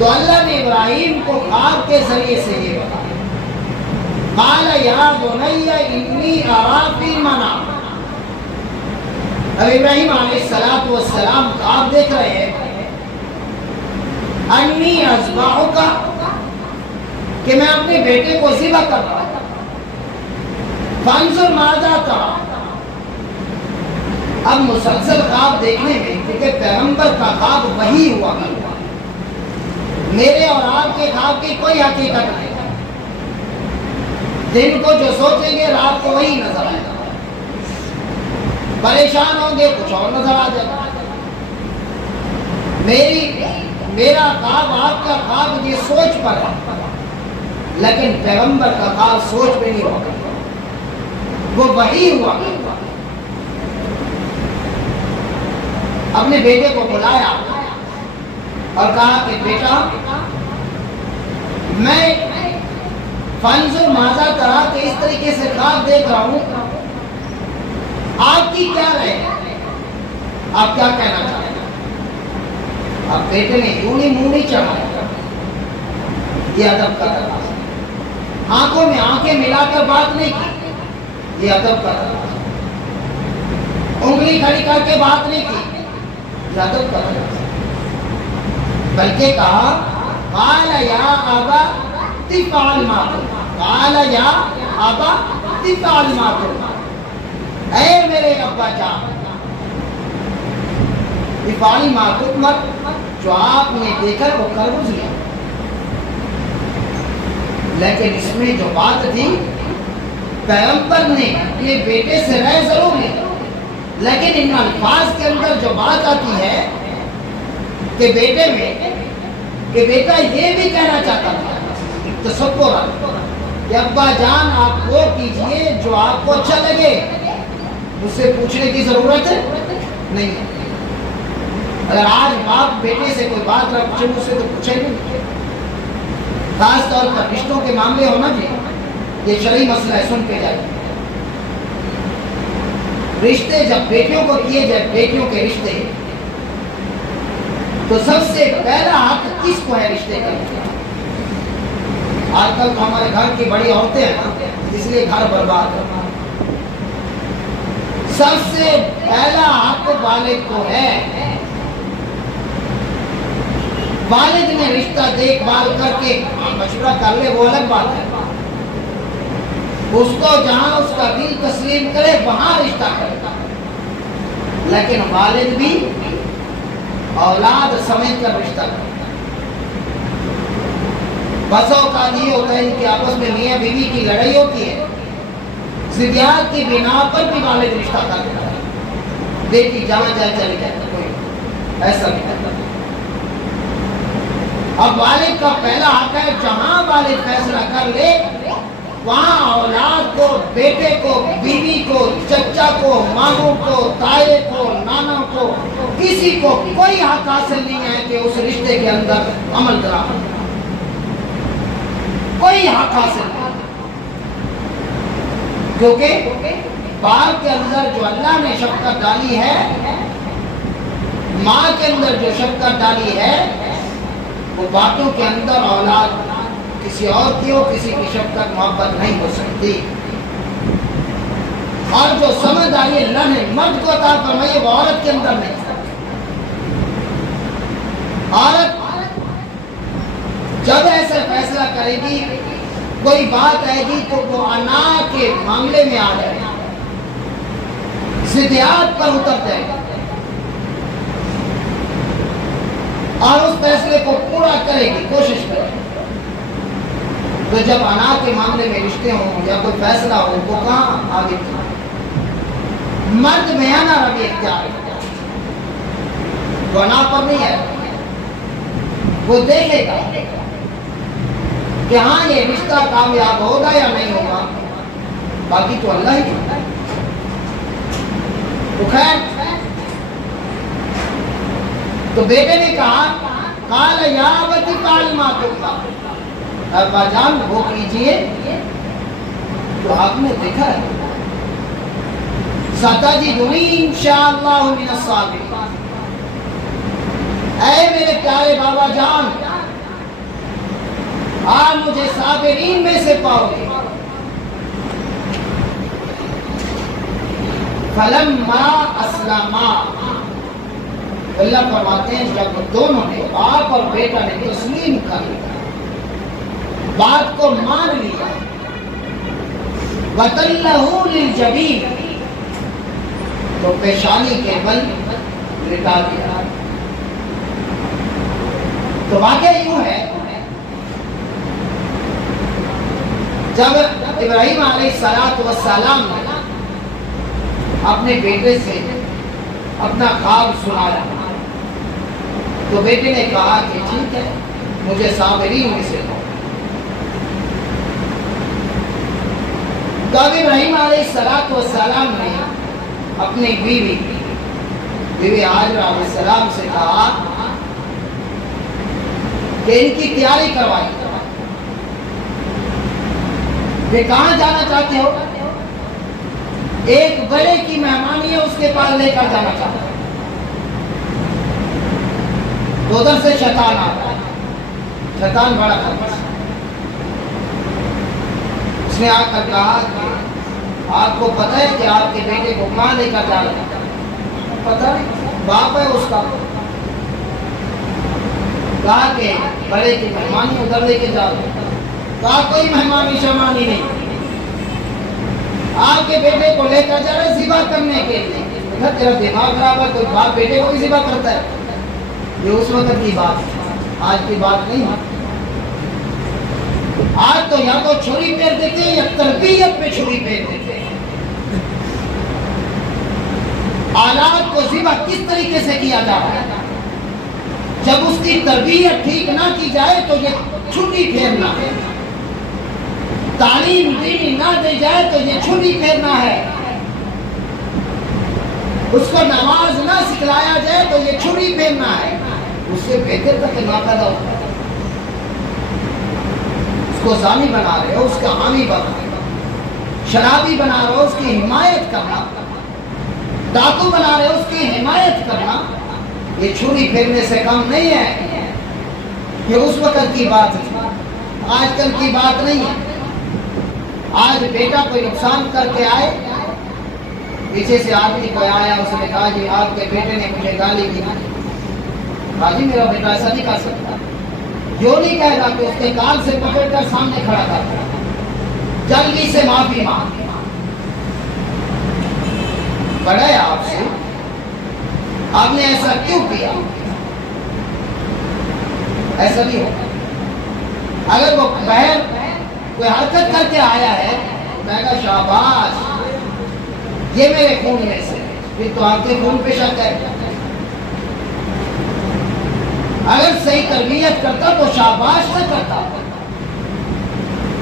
تو اللہ نے ابراہیم کو خواب کے ذریعے سے یہ بتایا، قال یا بنی انی ارا فی المنام۔ اب ابراہیم علیہ السلام خواب دیکھ رہے ہیں، انی اذبحک، کہ میں اپنے بیٹے کو ذبح کر رہا ہوں، فانظر ماذا تری۔ اب مسلسل خواب دیکھنے میں، کیونکہ پیغمبر کا خواب وہی ہوا کرتا، میرے اور آپ کے خواب کی کوئی حقیقت نہیں، دن کو جو سوچیں گے رات کو وہی نظر آئے گا، پریشان ہوں گے کچھ اور نظر آ جائے گا۔ میرا خواب آپ کا خواب یہ سوچ پر ہے، لیکن پیغمبر کا خواب سوچ پہ نہیں ہوگا، وہ وہی ہوا۔ اپنے بیٹے کو بلایا اور کہا کہ بیٹا میں فانظر ماذا تری کہ اس طریقے سے خواب دیکھ رہا ہوں، آپ کی کیا رائے ہے، آپ کیا کہنا چاہتے ہیں؟ اب بیٹے نے یوں نہیں منہ نہیں چڑھایا، یہ ادب کا تقاضا، آنکھوں میں آنکھیں ملا کر بات نہیں کی، یہ ادب کا تقاضا، انگلی کھڑی کر کے بات نہیں کی، یہ ادب کا تقاضا، بلکہ کہا قال یا ابا تفعل ما تؤمر، قال یا ابا تفعل ما تؤمر، اے میرے ابا جان تفعل ما تؤمر، جو آپ نے دیکھا وہ کر گزریا۔ لیکن اس میں جو بات تھی، پیغمبر نے اپنے بیٹے سے رائے ضرور لی، لیکن ان الفاظ کے اندر جو بات آتی ہے کہ بیٹے میں، کہ بیٹا یہ بھی کہنا چاہتا تھا، تصور کہ ابا جان آپ وہ کیجئے جو آپ کو اچھا لگے، مجھ سے پوچھنے کی ضرورت نہیں ہے۔ اگر آج باپ بیٹے سے کوئی بات نہ پوچھے مجھ سے تو پوچھے نہیں، خاص طور پر رشتوں کے معاملے ہونا چاہیے، یہ شرعی مسئلہ ہے، سن کے جائے۔ رشتے جب بیٹیوں کو کیے جائے، بیٹیوں کے رشتے، تو سب سے پہلا حق کس کو ہے رشتے کا؟ آج کل تو ہمارے گھر کی بڑی عورتیں ہیں، اس لیے گھر برباد ہے۔ سب سے پہلا حق والد کو ہے، والد نے رشتہ دیکھ بھال کر کے مشورہ کر لے وہ الگ بات ہے، اس کو جہاں اس کا دل تسلیم کرے وہاں رشتہ کرے، لیکن والد بھی اولاد سمجھ کر رشتہ کرے۔ بس اوقات یہ ہوتا ہے کہ آپس میں میاں بیوی کی لڑائی ہوتی ہے، ضدیات کی بنا پر بھی والد رشتہ کر دیتا ہے، بیٹی جہاں جائے چلی جائے، کوئی ایسا نہیں کرتا۔ اب والد کا پہلا حق ہے، جہاں والد فیصلہ کر لے وہاں اولاد کو، بیٹے کو، بیوی کو، چچا کو، ماموں کو، تائے کو، نانا کو، کسی کو کوئی حق حاصل نہیں ہے کہ اس رشتے کے اندر عمل کرا، کوئی حق حاصل نہیں، کیونکہ باپ کے اندر جو اللہ نے شفقت ڈالی ہے، ماں کے اندر جو شفقت ڈالی ہے، وہ باتوں کے اندر اولاد کسی اور کی ہو، کسی کی شفقت محبت نہیں ہو سکتی۔ اور جو سمجھ آئی اللہ نے مرد کو عطا فرمائی وہ عورت کے اندر نہیں۔ عورت جب ایسا فیصلہ کرے گی، کوئی بات آئے گی تو وہ انا کے معاملے میں آ جائے گی، ضدیات پر اتر جائے گی اور اس فیصلے کو پورا کرے گی، کوشش کرے گی۔ تو جب انا کے معاملے میں رشتے ہوں یا کوئی فیصلہ ہو تو کہاں آگے مرد میانہ روی اختیار ہے، وہ انا پر نہیں ہے، وہ دیکھے گا کہ ہاں یہ رشتہ کامیاب ہوگا یا نہیں ہوگا، باقی تو اللہ ہی جانتا ہے۔ تو خیر، تو بیٹے نے کہا قال یا ابت افعل ما تؤمر، ابا جان وہ کیجئے تو آپ نے دیکھا ہے، ستجدنی انشاءاللہ من الصابرین، اے میرے پیارے بابا جان آپ مجھے صابرین میں سے پاؤ گے۔ فلما اسلما، اللہ فرماتے ہیں جب دونوں نے، باپ اور بیٹا نے تسلیم کر لیا، بات کو مان لیا، وَتَلَّهُ لِلْجَبِينِ، تو پیشانی کے بل لٹا دیا۔ تو واقعہ یوں ہے، جب ابراہیم علیہ السلام نے اپنے بیٹے سے اپنا خواب سنایا تو بیٹے نے کہا کہ ٹھیک ہے، مجھے صابرین میں سے دو۔ تب ابراہیم علیہ السلام نے اپنی بیوی ہاجرہ علیہ السلام سے کہا کہ ان کی تیاری کروائی، یہ کہاں جانا چاہتے ہو؟ ایک بڑے کی مہمانی ہے، اس کے پاس لے کر جانا چاہتا ہے۔ تو ادھر سے شیطان آتا ہے، شیطان بڑا خبر، اس نے آ کر کہا کہ آپ کو پتہ ہے کہ آپ کے بیٹے کو کہاں لے کر جا رہے ہیں؟ پتہ نہیں، باپ ہے اس کا۔ کہا کہ بڑے کی مہمانی ادھر لے کے جا رہے ہیں۔ کہا کوئی مہمانی شمانی نہیں، آپ کے بیٹے کو لے کر جا رہے ذبح کرنے کے لیے۔ تیرا دماغ خراب ہے، کوئی باپ بیٹے کو بھی ذبح کرتا ہے؟ یہ اس وقت کی بات ہے، آج کی بات نہیں ہے۔ آج تو یا تو چھری پھیر دیتے ہیں یا تربیت پہ چھری پھیر دیتے ہیں۔ اولاد کو ذبح کس طریقے سے کیا جا رہا ہے؟ جب اس کی تربیت ٹھیک نہ کی جائے تو یہ چھری پھیرنا ہے، تعلیم دینی نہ دی جائے تو یہ چھری پھیرنا ہے، اس کو نماز نہ سکھلایا جائے تو یہ چھری پھیرنا ہے۔ اس سے بہتر تک نہ پیدا ہوتا ہے، اس کو زانی بنا رہے ہو، اس کا حامی بنا رہے ہو، شرابی بنا رہے ہو، اس کی حمایت کرنا، ڈاکو بنا رہے ہو، اس کی حمایت کرنا، یہ چھری پھیرنے سے کم نہیں ہے۔ یہ اس وقت کی بات ہے، آج کل کی بات نہیں ہے۔ آج بیٹا کوئی نقصان کر کے آئے، پیچھے سے آدمی کوئی آیا، اس نے کہا جی آپ کے بیٹے نے مجھے گالی دی، کہا جی میرا بیٹا ایسا نہیں کر سکتا۔ جو نہیں کہے گا کہ اس کے کال سے پکڑ کر سامنے کھڑا کر، جلدی سے معافی مانگ، بڑا ہے آپ سے، آپ نے ایسا کیوں کیا؟ ایسا نہیں ہوگا۔ اگر وہ بہر کوئی حرکت کر کے آیا ہے، میں کہا شاباش، یہ میرے خون میں سے، پھر تو آپ کے خون پہ شک ہے۔ اگر صحیح تربیت کرتا تو شاباش نہ کرتا،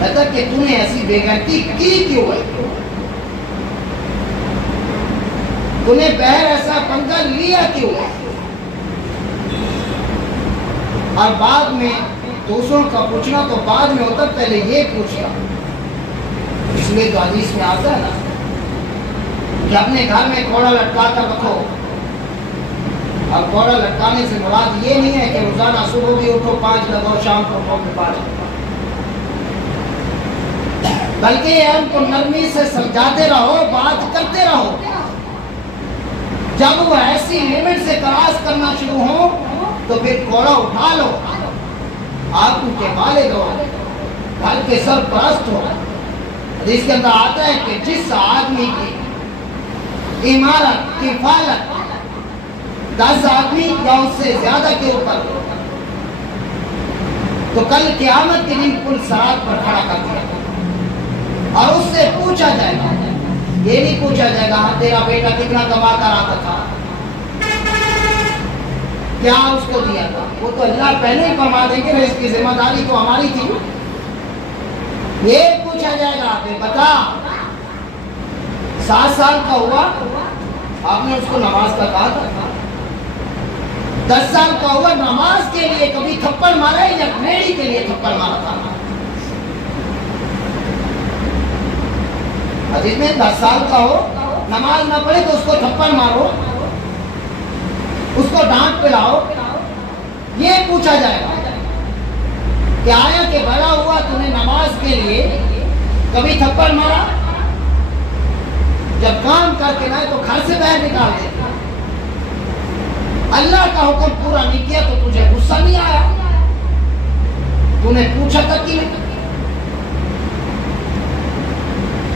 کہتا کہ تم نے ایسی بے غیرتی کی کیوں ہے؟ تم نے بہر ایسا پنگا لیا کیوں ہے؟ اور بعد میں دوسروں کا پوچھنا تو بعد میں ہوتا، پہلے یہ پوچھنا۔ اس لیے تو حدیث میں آتا ہے نا کہ اپنے گھر میں کوڑا لٹکا کر رکھو۔ اب کوڑا لٹکانے سے مراد یہ نہیں ہے کہ روزانہ صبح بھی اٹھو 5 لگاؤ، شام کو اٹھو 5 لگاؤ، بلکہ ان کو نرمی سے سمجھاتے رہو، بات کرتے رہو۔ جب وہ ایسی لیمٹ سے کراس کرنا شروع ہو تو پھر کوڑا اٹھا لو، آپ ان کے والد ہو، گھر کے سرپرست ہو۔ حدیث کے اندر آتا ہے کہ جس آدمی کی عمارت کفالت 10 آدمی یا اس سے زیادہ کے اوپر ہو تو کل قیامت کے دن پل صراط پر کھڑا کر دیا اور اس سے پوچھا جائے گا، یہ نہیں پوچھا جائے گا ہاں تیرا بیٹا کتنا کما کر آتا تھا، کیا اس کو دیا تھا، وہ تو اللہ پہلے ہی فرما دیں گے اس کی ذمہ داری تو ہماری تھی۔ یہ پوچھا جائے گا کہ بتا 7 سال کا ہوا آپ نے اس کو نماز کا کہا تھا، 10 سال کا ہوا نماز کے لیے کبھی تھپڑ مارا ہے یا میری کے لیے تھپڑ مارا تھا؟ حدیث میں 10 سال کا ہو نماز نہ پڑھے تو اس کو تھپڑ مارو، اس کو ڈانٹ پلاؤ۔ یہ پوچھا جائے گا کہ کہ آیا کہ بڑا ہوا تمہیں نماز کے لیے کبھی تھپڑ مارا؟ جب کام کر کے نہ تو گھر سے باہر نکال دے. اللہ کا حکم پورا نہیں کیا تو تجھے غصہ نہیں آیا؟ تو نے پوچھا تک کہ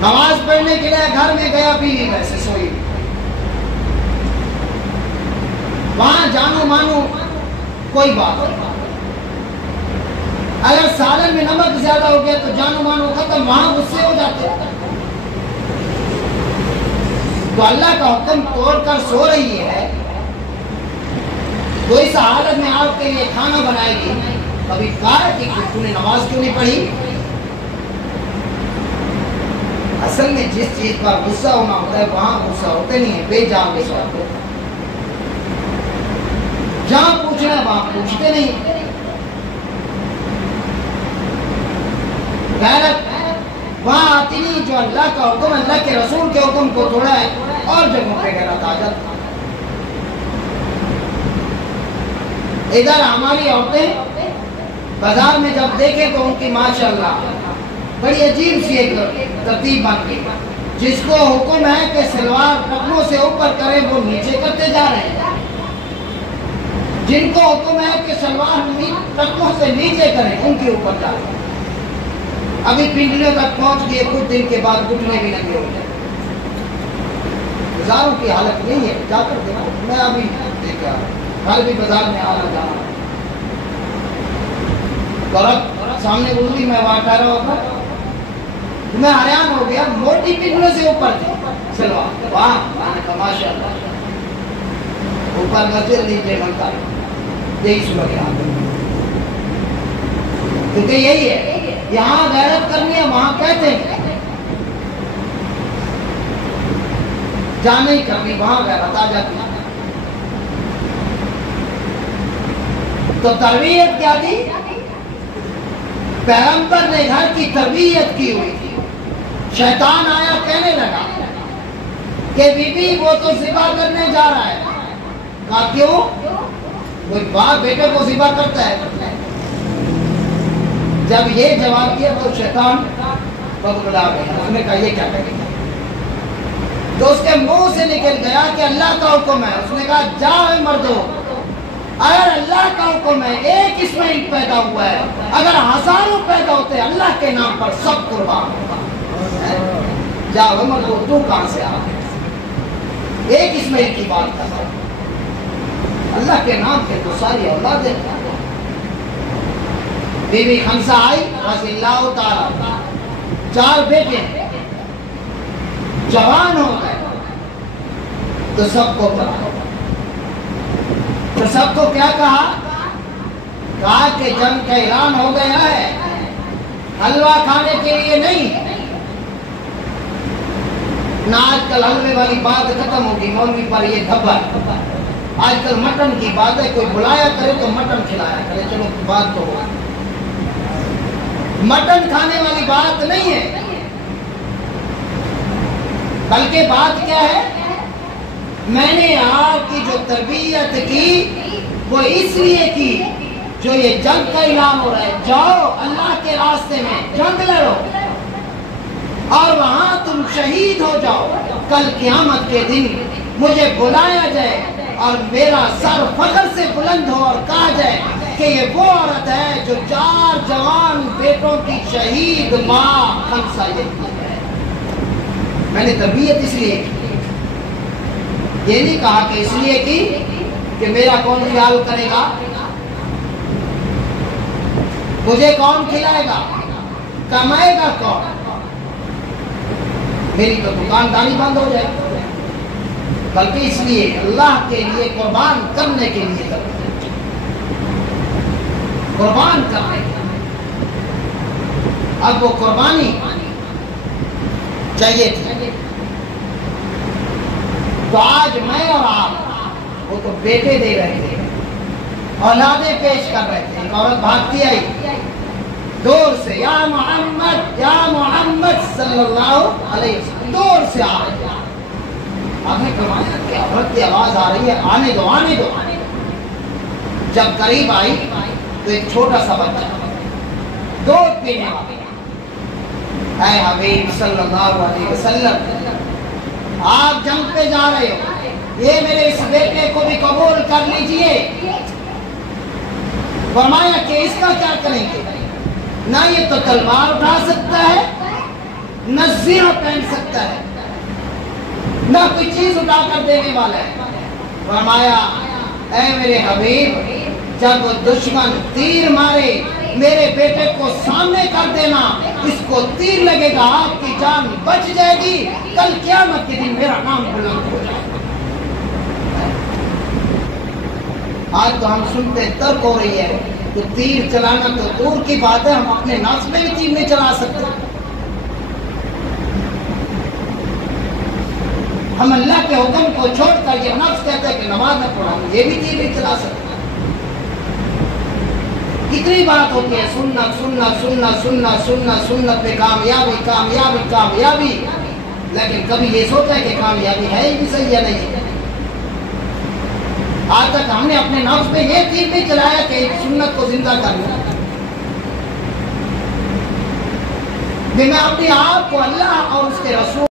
نماز پڑھنے کے لیے گھر میں گیا بیوی ویسے سوئی، وہاں جانو مانو کوئی بات نہیں. اگر سالن میں نمک زیادہ ہو گیا تو جانو مانو ختم، وہاں غصے ہو جاتے. تو اللہ کا حکم توڑ کر سو رہی ہے تو اس حالت میں آپ کے لیے کھانا بنائے گی. کبھی کہا کہ تم نے نماز کیوں نہیں پڑھی؟ اصل میں جس چیز پر غصہ ہونا ہوتا ہے وہاں غصہ ہوتے نہیں ہے، بے جان غصہ ہوتے. جہاں پوچھنا ہے وہاں پوچھتے نہیں. غیرت وہاں آتی نہیں جو اللہ کا حکم، اللہ کے رسول کے حکم کو توڑا ہے، اور جگہوں پہ غیرت آ جاتی. ادھر ہماری عورتیں بازار میں جب دیکھیں تو ان کی ماشاءاللہ بڑی عجیب سی ایک ترتیب بن گئی. جس کو حکم ہے کہ سلوار ٹخنوں سے اوپر کریں وہ نیچے کرتے جا رہے ہیں، جن کو حکم ہے کہ سلوار ٹخنوں سے نیچے کریں ان کے اوپر جا رہے ہیں. ابھی پنڈلیوں تک پہنچ گئے، کچھ دن کے بعد گھٹنے بھی لگے ہو گئے. بازاروں کی حالت یہی ہے، جا کر دیکھا. میں ابھی دیکھا کل بھی بازار میں آنا جانا اور اب سامنے گزری میں وہاں ٹھہرا ہوتا میں حیران ہو گیا. موٹی پنڈلیوں سے اوپر تھی سلوار، واہ میں نے کہا ماشاءاللہ اوپر مسجد نیچے بنتا ہے. یہی صورت حال ہے، کیونکہ یہی ہے یہاں غیرت کرنی ہے وہاں کہتے ہیں جہاں نہیں کرنی وہاں غیرت آ جاتی ہے. تو تربیت کیا دی؟ پیغمبر نے گھر کی تربیت کی ہوئی تھی. شیطان آیا کہنے لگا کہ بی بی وہ تو ذبح کرنے جا رہا ہے. کہا کیوں؟ کوئی باپ بیٹے کو ذبح کرتا ہے؟ جب یہ جواب کیا تو شیطان بگبگا گیا. اس نے کہا یہ کیا کہے گا؟ تو اس کے منہ سے نکل گیا کہ اللہ کا حکم ہے. اس نے کہا جاؤ مردو، اگر اللہ کا حکم ہے ایک اسماعیل پیدا ہوا ہے، اگر ہزاروں پیدا ہوتے ہیں اللہ کے نام پر سب قربان ہوگا. جاؤ مردو تو کہاں سے آ گئے؟ ایک اسماعیل کی بات کر رہا اللہ کے نام پہ تو ساری اولادیں. بی بی خمسہ آئی رضی اللہ تعالی، 4 بیٹے جوان ہو گئے تو سب کو بلا، تو سب کو کیا کہا کہ جنگ کا اعلان ہو گیا ہے، حلوہ کھانے کے لیے نہیں. نہ آج کل حلوے والی بات ختم ہوگی، مولوی پر یہ دھبا. آج کل مٹن کی بات ہے، کوئی بلایا کرے تو مٹن کھلایا کرے. چلو بات تو ہو، مٹن کھانے والی بات نہیں ہے، بلکہ بات کیا ہے؟ میں نے آپ کی جو تربیت کی وہ اس لیے کی جو یہ جنگ کا اعلان ہو رہا ہے، جاؤ اللہ کے راستے میں جنگ لڑو اور وہاں تم شہید ہو جاؤ. کل قیامت کے دن مجھے بلایا جائے اور میرا سر فخر سے بلند ہو اور کہا جائے کہ یہ وہ عورت ہے جو 4 جوان بیٹوں کی شہید ماں خمسہ یہ ہے. میں نے تربیت اس لیے کی، یہ نہیں کہا کہ اس لیے کی کہ میرا کون خیال کرے گا، مجھے کون کھلائے گا، کمائے گا کون، میری تو دکانداری بند ہو جائے. بلکہ اس لیے اللہ کے لیے قربان کرنے کے لیے قربان کرنے کے لیے. اب وہ قربانی چاہیے تھی تو آج میں اور آپ وہ تو بیٹے دے رہے تھے، اولادیں پیش کر رہے تھے. ایک عورت بھاگتی آئی دور سے، یا محمد صلی اللہ علیہ وسلم، دور سے آ رہی ہے. آپ نے فرمایا کہ عورت کی آواز آ رہی ہے، آنے دو آنے دو. جب قریب آئی تو ایک چھوٹا سا بچہ دودھ پینے والے، اے حبیب صلی اللہ علیہ وسلم آپ جنگ پہ جا رہے ہو، یہ میرے اس بیٹے کو بھی قبول کر لیجئے۔ فرمایا کہ اس کا کیا کریں گے؟ نہ یہ تو تلوار اٹھا سکتا ہے، نہ زیرہ پہن سکتا ہے، نہ کوئی چیز اٹھا کر دینے والا ہے۔ فرمایا اے میرے حبیب جب وہ دشمن تیر مارے میرے بیٹے کو سامنے کر دینا، اس کو تیر لگے گا، آپ کی جان بچ جائے گی، کل قیامت کے دن میرا نام بلند ہو جائے گا۔ آج تو ہم سنتے ترک ہو رہی ہے کہ تیر چلانا تو دور کی بات ہے، ہم اپنے نفس میں بھی تیر نہیں چلا سکتے۔ ہم اللہ کے حکم کو چھوڑ کر یہ نفس کہتے ہیں کہ نماز نہ پڑھاؤں، یہ بھی تیر نہیں چلا سکتے۔ کتنی بات ہوتی ہے سنت سنت سنت سنت سنت سنت پہ کامیابی کامیابی کامیابی، لیکن کبھی یہ سوچا ہے کہ کامیابی ہے ہی بھی صحیح یا نہیں؟ آج تک ہم نے اپنے نفس میں یہ تیر نہیں چلایا کہ ایک سنت کو زندہ کرنا، میں اپنے آپ کو اللہ اور اس کے رسول